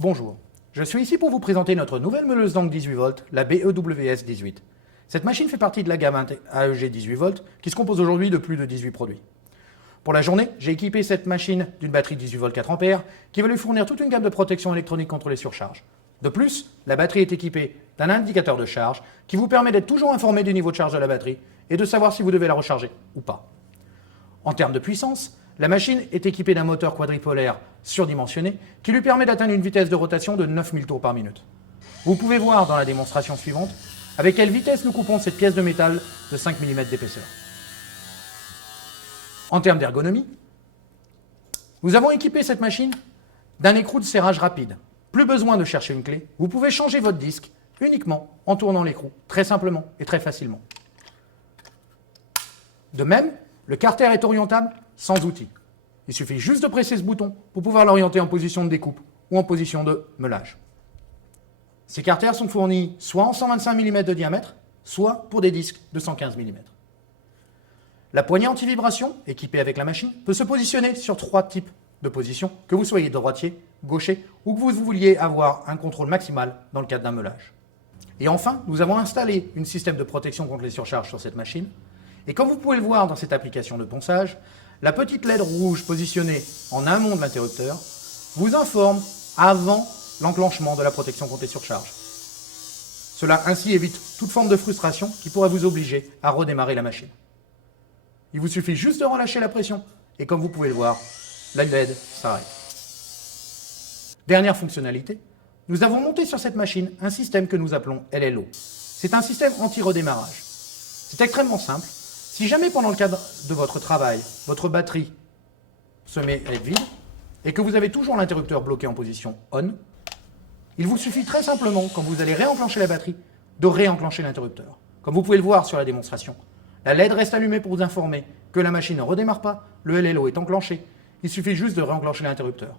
Bonjour, je suis ici pour vous présenter notre nouvelle meuleuse d'angle 18 volts, la BEWS 18. Cette machine fait partie de la gamme AEG 18 volts qui se compose aujourd'hui de plus de 18 produits. Pour la journée, j'ai équipé cette machine d'une batterie 18 volts 4 ampères qui va lui fournir toute une gamme de protection électronique contre les surcharges. De plus, la batterie est équipée d'un indicateur de charge qui vous permet d'être toujours informé du niveau de charge de la batterie et de savoir si vous devez la recharger ou pas. En termes de puissance, la machine est équipée d'un moteur quadripolaire surdimensionné qui lui permet d'atteindre une vitesse de rotation de 9000 tours par minute. Vous pouvez voir dans la démonstration suivante avec quelle vitesse nous coupons cette pièce de métal de 5 mm d'épaisseur. En termes d'ergonomie, nous avons équipé cette machine d'un écrou de serrage rapide. Plus besoin de chercher une clé, vous pouvez changer votre disque uniquement en tournant l'écrou, très simplement et très facilement. De même, le carter est orientable sans outil. Il suffit juste de presser ce bouton pour pouvoir l'orienter en position de découpe ou en position de meulage. Ces carters sont fournis soit en 125 mm de diamètre, soit pour des disques de 115 mm. La poignée anti-vibration, équipée avec la machine, peut se positionner sur 3 types de positions, que vous soyez droitier, gaucher ou que vous vouliez avoir un contrôle maximal dans le cadre d'un meulage. Et enfin, nous avons installé un système de protection contre les surcharges sur cette machine. Et comme vous pouvez le voir dans cette application de ponçage, la petite LED rouge positionnée en amont de l'interrupteur vous informe avant l'enclenchement de la protection contre les surcharges. Cela ainsi évite toute forme de frustration qui pourrait vous obliger à redémarrer la machine. Il vous suffit juste de relâcher la pression et comme vous pouvez le voir, la LED s'arrête. Dernière fonctionnalité, nous avons monté sur cette machine un système que nous appelons LLO. C'est un système anti-redémarrage. C'est extrêmement simple. Si jamais pendant le cadre de votre travail, votre batterie se met à être vide et que vous avez toujours l'interrupteur bloqué en position ON, il vous suffit très simplement, quand vous allez réenclencher la batterie, de réenclencher l'interrupteur. Comme vous pouvez le voir sur la démonstration, la LED reste allumée pour vous informer que la machine ne redémarre pas, le LLO est enclenché, il suffit juste de réenclencher l'interrupteur.